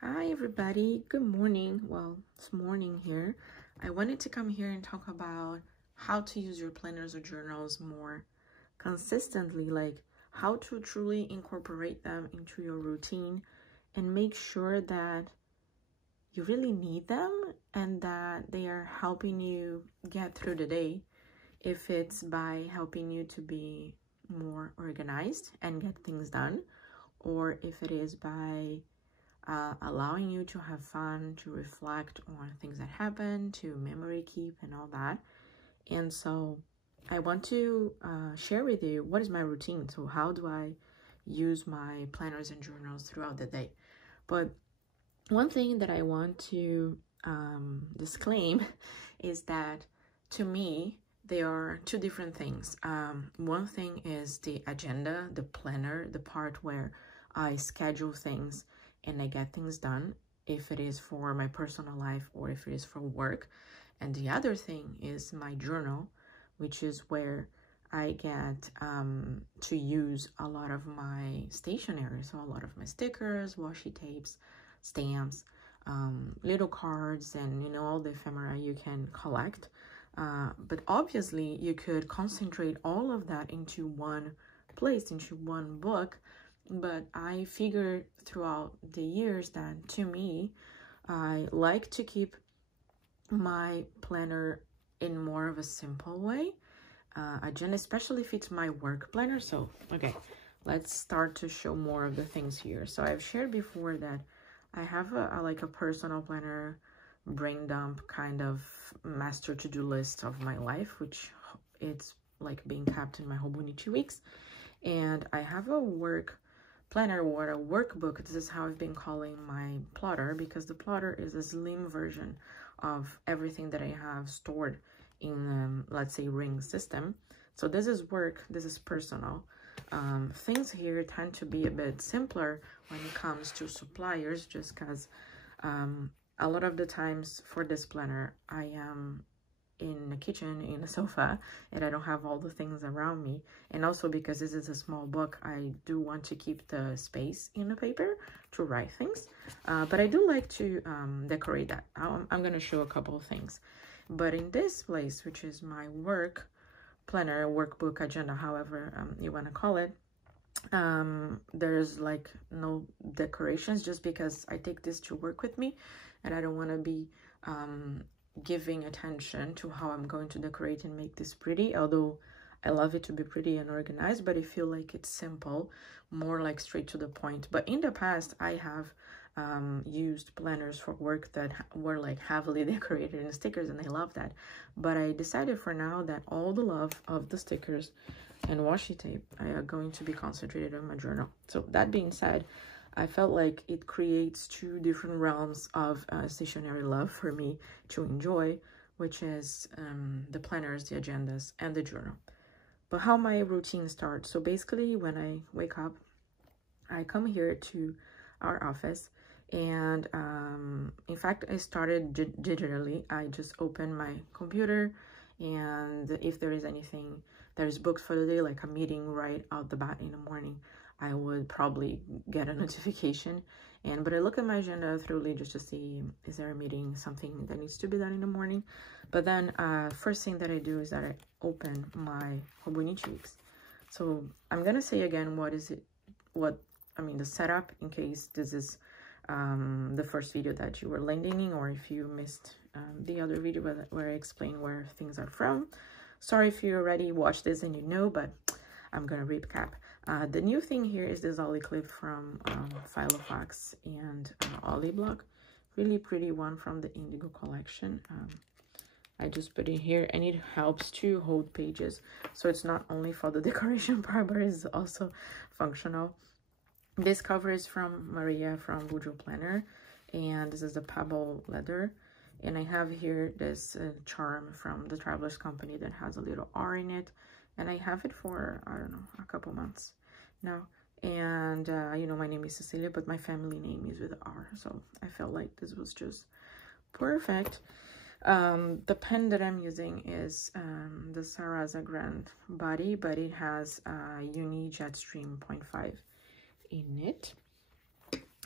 Hi everybody, good morning. Well, it's morning here. I wanted to come here and talk about how to use your planners or journals more consistently, like how to truly incorporate them into your routine and make sure that you really need them and that they are helping you get through the day. If it's by helping you to be more organized and get things done, or if it is by allowing you to have fun, to reflect on things that happen, to memory keep and all that. And so I want to share with you what is my routine. So how do I use my planners and journals throughout the day? But one thing that I want to disclaim is that to me, they are two different things. One thing is the agenda, the planner, the part where I schedule things and I get things done, if it is for my personal life or if it is for work. And the other thing is my journal, which is where I get to use a lot of my stationery. So a lot of my stickers, washi tapes, stamps, little cards, and all the ephemera you can collect. But obviously you could concentrate all of that into one place, into one book. But I figured throughout the years that to me, I like to keep my planner in more of a simple way. Agenda, especially if it's my work planner. So, okay, let's start to show more of the things here. So I've shared before that I have like a personal planner, brain dump kind of master to-do list of my life, which it's like being kept in my Hobonichi weeks. And I have a work planner or a workbook. This is how I've been calling my plotter, because the plotter is a slim version of everything that I have stored in, let's say, ring system. So this is work, this is personal. Things here tend to be a bit simpler when it comes to suppliers, just because a lot of the times for this planner, I am in a kitchen, in a sofa, and I don't have all the things around me. And also because this is a small book, I do want to keep the space in the paper to write things. But I do like to decorate that. I'm going to show a couple of things. But in this place, which is my work planner, workbook, agenda, however you want to call it, there's like no decorations, just because I take this to work with me and I don't want to be giving attention to how I'm going to decorate and make this pretty, although I love it to be pretty and organized, but I feel like it's simple, more like straight to the point. But in the past, I have used planners for work that were like heavily decorated in stickers, and I love that. But I decided for now that all the love of the stickers and washi tape are going to be concentrated on my journal. So that being said, I felt like it creates two different realms of stationery love for me to enjoy, which is the planners, the agendas, and the journal. But how my routine starts. So basically when I wake up, I come here to our office, and in fact, I started digitally. I just open my computer, and if there is anything, there's books for the day, like a meeting right out the bat in the morning, I would probably get a notification. But I look at my agenda thoroughly just to see, is there a meeting, something that needs to be done in the morning. But then first thing that I do is that I open my Hobonichi weeks. So I'm gonna say again the setup, in case this is the first video that you were landing in, or if you missed the other video where I explain where things are from. Sorry if you already watched this and you know, but I'm gonna recap. The new thing here is this Ollie clip from Filofax and Ollie Block. Really pretty one from the Indigo collection. I just put it here, and it helps to hold pages. So it's not only for the decoration part, but it's also functional. This cover is from Maria from Woodrow Planner, and this is the pebble leather. And I have here this charm from the Traveler's Company that has a little R in it. And I have it for, I don't know, a couple months now. And, my name is Cecilia, but my family name is with R. So I felt like this was just perfect. The pen that I'm using is the Sarasa Grand Body, but it has Uni Jetstream 0.5 in it.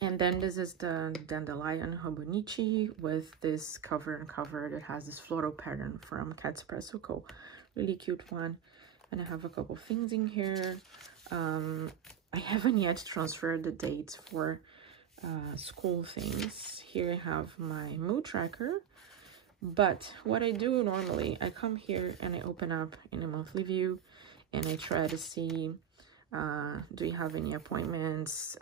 And then this is the Dandelion Hobonichi with this cover that has this floral pattern from Cat Espresso Co. Really cute one. And I have a couple things in here. I haven't yet transferred the dates for school things. Here I have my mood tracker. But what I do normally, I come here and I open up in a monthly view and I try to see, do you have any appointments,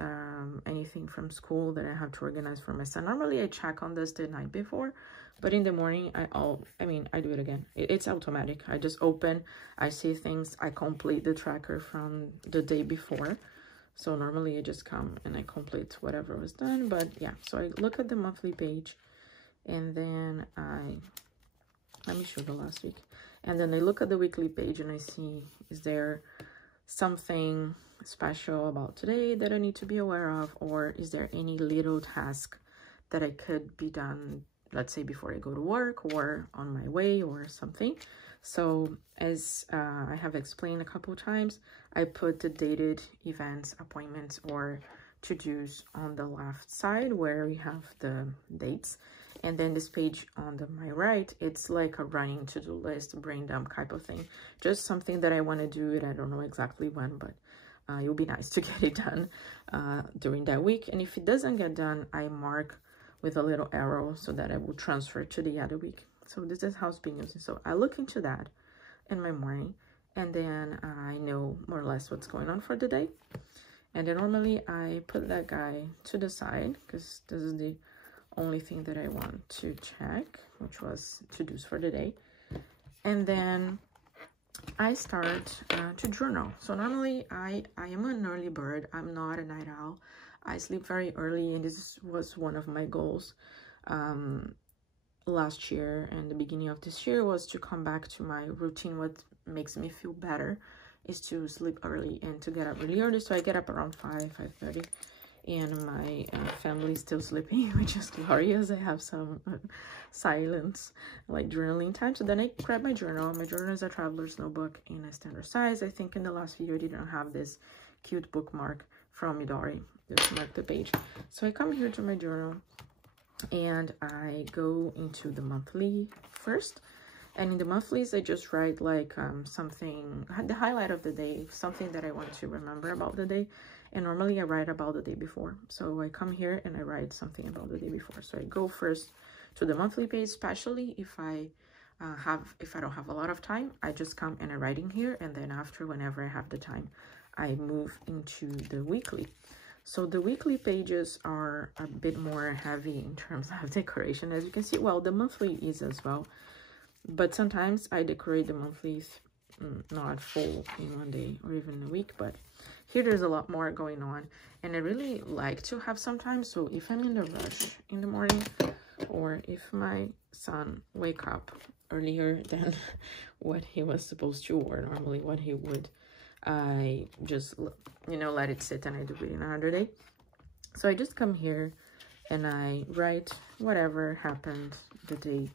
anything from school that I have to organize for my son. Normally I check on this the night before, but in the morning I do it again. It's automatic. I just open, I see things, I complete the tracker from the day before. So normally I just come and I complete whatever was done. But yeah, so I look at the monthly page and then let me show the last week. And then I look at the weekly page and I see, is there something special about today that I need to be aware of? Or is there any little task that I could be done, let's say before I go to work or on my way or something? So as I have explained a couple times, I put the dated events, appointments, or to-dos on the left side where we have the dates. And then this page on my right, it's like a running to-do list, brain dump type of thing. Just something that I want to do, and I don't know exactly when, but it will be nice to get it done during that week. And if it doesn't get done, I mark with a little arrow so that I will transfer to the other week. So this is how it's been using. So I look into that in my morning, and then I know more or less what's going on for the day. And then normally I put that guy to the side because this is the only thing that I want to check, which was to-dos for the day. And then I start to journal. So normally I am an early bird. I'm not a night owl. I sleep very early, and this was one of my goals last year and the beginning of this year was to come back to my routine. What makes me feel better is to sleep early and to get up really early. So I get up around 5:30, and my family is still sleeping, which is glorious. I have some silence, like journaling time. So then I grab my journal. My journal is a traveler's notebook in a standard size. I think in the last video I didn't have this cute bookmark from Midori. Just mark the page. So I come here to my journal and I go into the monthly first. And in the monthlies, I just write like something, the highlight of the day, something that I want to remember about the day. And normally I write about the day before. So I come here and I write something about the day before. So I go first to the monthly page, especially if I don't have a lot of time, I just come and I write in here. And then after, whenever I have the time, I move into the weekly. So the weekly pages are a bit more heavy in terms of decoration, as you can see. Well, the monthly is as well. But sometimes I decorate the monthlies not full in one day or even a week, but here there's a lot more going on, and I really like to have some time. So if I'm in a rush in the morning, or if my son wake up earlier than what he was supposed to, or normally what he would, I just, you know, let it sit and I do it another day. So I just come here and I write whatever happened the day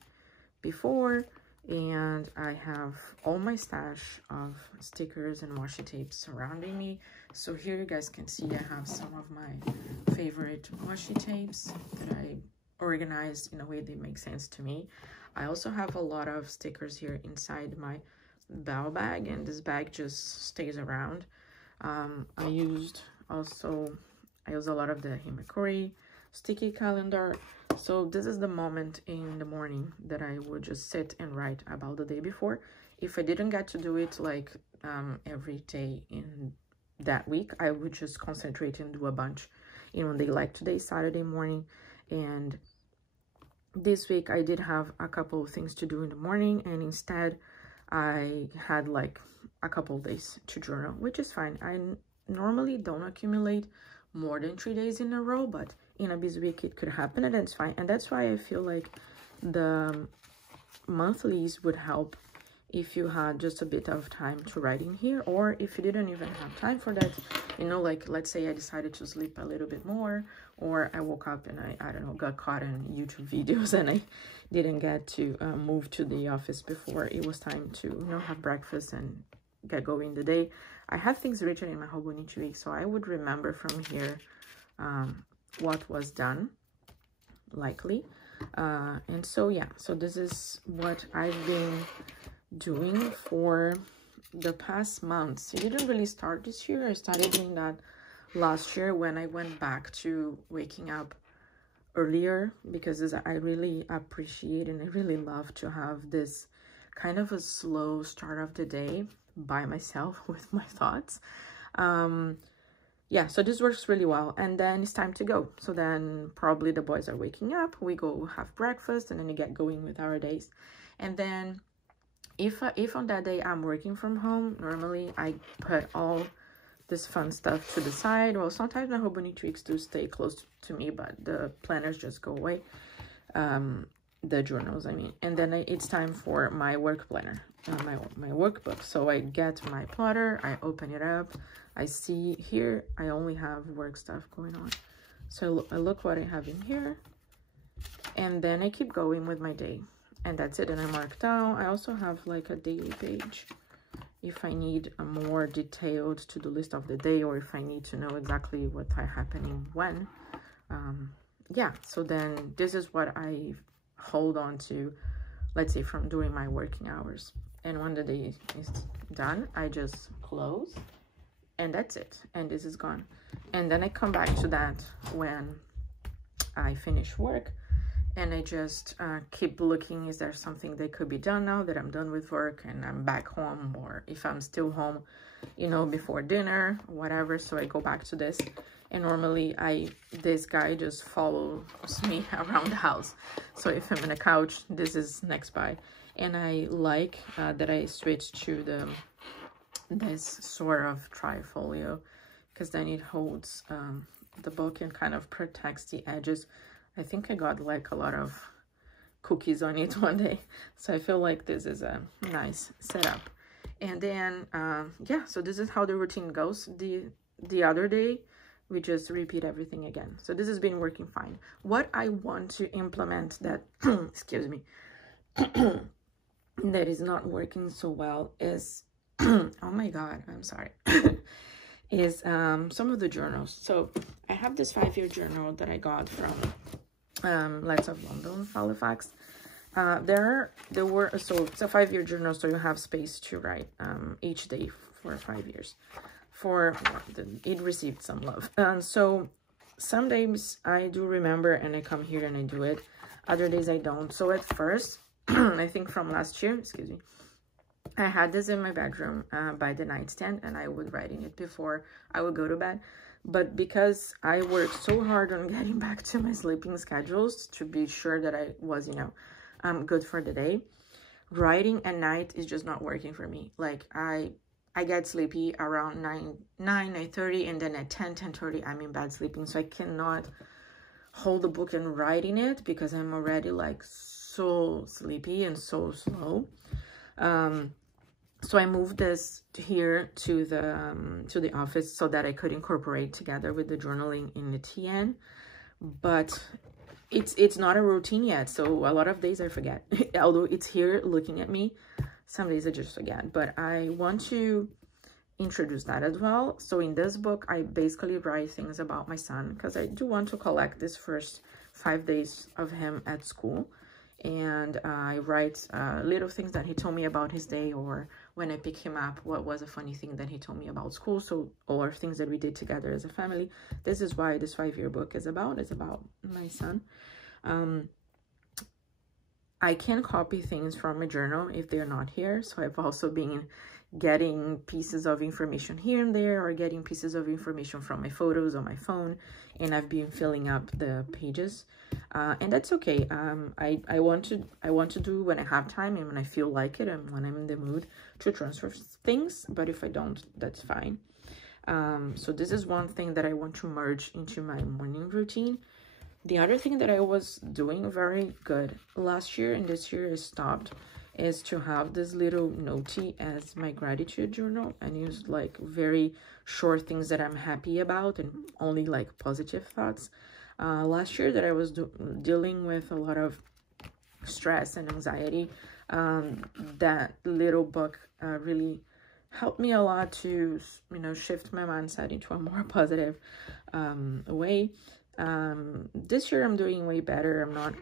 before, and I have all my stash of stickers and washi tapes surrounding me. So here you guys can see I have some of my favorite washi tapes that I organized in a way that makes sense to me. I also have a lot of stickers here inside my bell bag, and this bag just stays around. I use a lot of the Himekuri sticky calendar. So this is the moment in the morning that I would just sit and write about the day before. If I didn't get to do it like every day in that week, I would just concentrate and do a bunch in one day, like today, Saturday morning. And this week I did have a couple of things to do in the morning, and instead I had like a couple of days to journal, which is fine. I normally don't accumulate more than 3 days in a row, but in a busy week it could happen, and that's fine. And that's why I feel like the monthlies would help if you had just a bit of time to write in here, or if you didn't even have time for that, you know, like let's say I decided to sleep a little bit more, or I woke up and I don't know, got caught in YouTube videos and I didn't get to move to the office before it was time to, you know, have breakfast and get going the day. I have things written in my Hobonichi week, so I would remember from here what was done, likely. And so yeah, so this is what I've been doing for the past months. It didn't really start this year. I started doing that last year when I went back to waking up earlier, because I really appreciate and I really love to have this kind of a slow start of the day by myself with my thoughts. Yeah, so this works really well. And then it's time to go. So then probably the boys are waking up, we go have breakfast, and then we get going with our days. And then if on that day I'm working from home, normally I put all this fun stuff to the side. Well, sometimes my Hobony tweaks do stay close to me, but the planners just go away. The journals, I mean. And then it's time for my work planner, my workbook. So I get my plotter, I open it up, I see here I only have work stuff going on. So I look what I have in here, and then I keep going with my day, and that's it. And I mark down. I also have like a daily page if I need a more detailed to-do list of the day, or if I need to know exactly what are happening when. Yeah, so then this is what I hold on to, let's say, from during my working hours. And when the day is done, I just close, and that's it, and this is gone. And then I come back to that when I finish work, and I just keep looking, is there something that could be done now that I'm done with work and I'm back home, or if I'm still home, you know, before dinner, whatever. So I go back to this, and normally this guy just follows me around the house. So if I'm on a couch, this is next by. And I like that I switched to this sort of trifolio, because then it holds the book and kind of protects the edges. I think I got like a lot of cookies on it one day, so I feel like this is a nice setup. And then yeah, so this is how the routine goes. The other day we just repeat everything again. So this has been working fine. What I want to implement that excuse me that is not working so well is oh my god, I'm sorry is some of the journals. So I have this 5-year journal that I got from Lettsodlondon, Halifax. There were, so it's a 5-year journal, so you have space to write each day for 5 years. It received some love. And so some days I do remember and I come here and I do it. Other days I don't. So at first, I think from last year, excuse me, I had this in my bedroom by the nightstand, and I would write in it before I would go to bed. But because I worked so hard on getting back to my sleeping schedules to be sure that I was, you know, good for the day, writing at night is just not working for me. Like I get sleepy around 9:30, and then at 10:30 I'm in bed sleeping. So I cannot hold the book and write in it because I'm already like so sleepy and so slow. So I moved this here to the office so that I could incorporate together with the journaling in the TN. But it's not a routine yet, so a lot of days I forget. Although it's here looking at me, some days I just forget. But I want to introduce that as well. So in this book, I basically write things about my son, because I do want to collect this first 5 days of him at school. And I write little things that he told me about his day, or when I pick him up, what was a funny thing that he told me about school, so, or things that we did together as a family. This is why this 5-year book is about. It's about my son. I can copy things from a journal if they're not here. So I've also been getting pieces of information here and there, or getting pieces of information from my photos on my phone, and I've been filling up the pages, and that's okay. I want to do when I have time and when I feel like it and when I'm in the mood to transfer things, but if I don't, that's fine. So this is one thing that I want to merge into my morning routine. The other thing that I was doing very good last year and this year I stopped is to have this little Nolty as my gratitude journal, and use like very short things that I'm happy about and only like positive thoughts. Last year that I was dealing with a lot of stress and anxiety, that little book really helped me a lot to, you know, shift my mindset into a more positive way. This year I'm doing way better. I'm not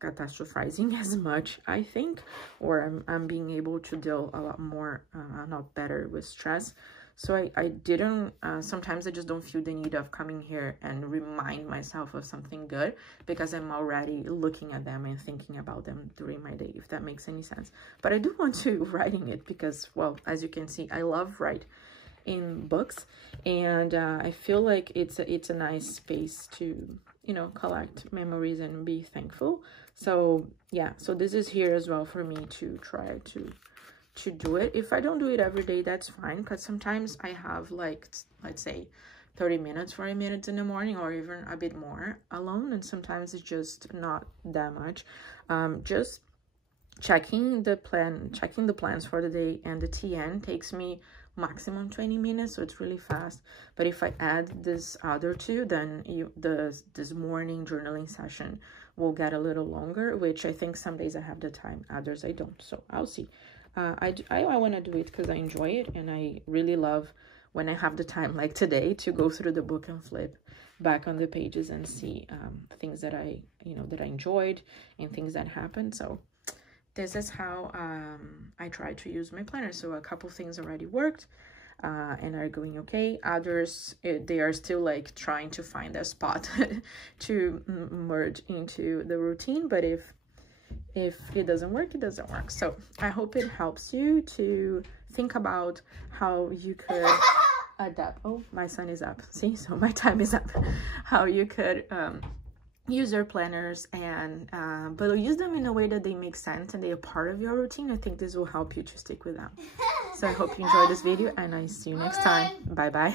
catastrophizing as much, I think, or I'm being able to deal a lot more, not better with stress. So I didn't, sometimes I just don't feel the need of coming here and remind myself of something good, because I'm already looking at them and thinking about them during my day, if that makes any sense. But I do want to writing it because, well, as you can see, I love write in books, and I feel like it's a nice space to, you know, collect memories and be thankful. So yeah, so this is here as well for me to try to do it. If I don't do it every day, that's fine, because sometimes I have, like, let's say 30 minutes, 40 minutes in the morning, or even a bit more alone, and sometimes it's just not that much. Just checking the plans for the day and the TN takes me maximum 20 minutes, so it's really fast. But if I add this other two, then this morning journaling session will get a little longer, which I think some days I have the time, others I don't, so I'll see. I want to do it because I enjoy it, and I really love when I have the time, like today, to go through the book and flip back on the pages and see things that I enjoyed and things that happened. So this is how I try to use my planner. So a couple things already worked and are going okay. Others, they are still like trying to find a spot to merge into the routine. But if it doesn't work, it doesn't work. So I hope it helps you to think about how you could adapt. Oh, my son is up. See, so my time is up. How you could use your planners, and but use them in a way that they make sense and they are part of your routine. I think this will help you to stick with them. So I hope you enjoyed this video, and I see you next time. Bye bye.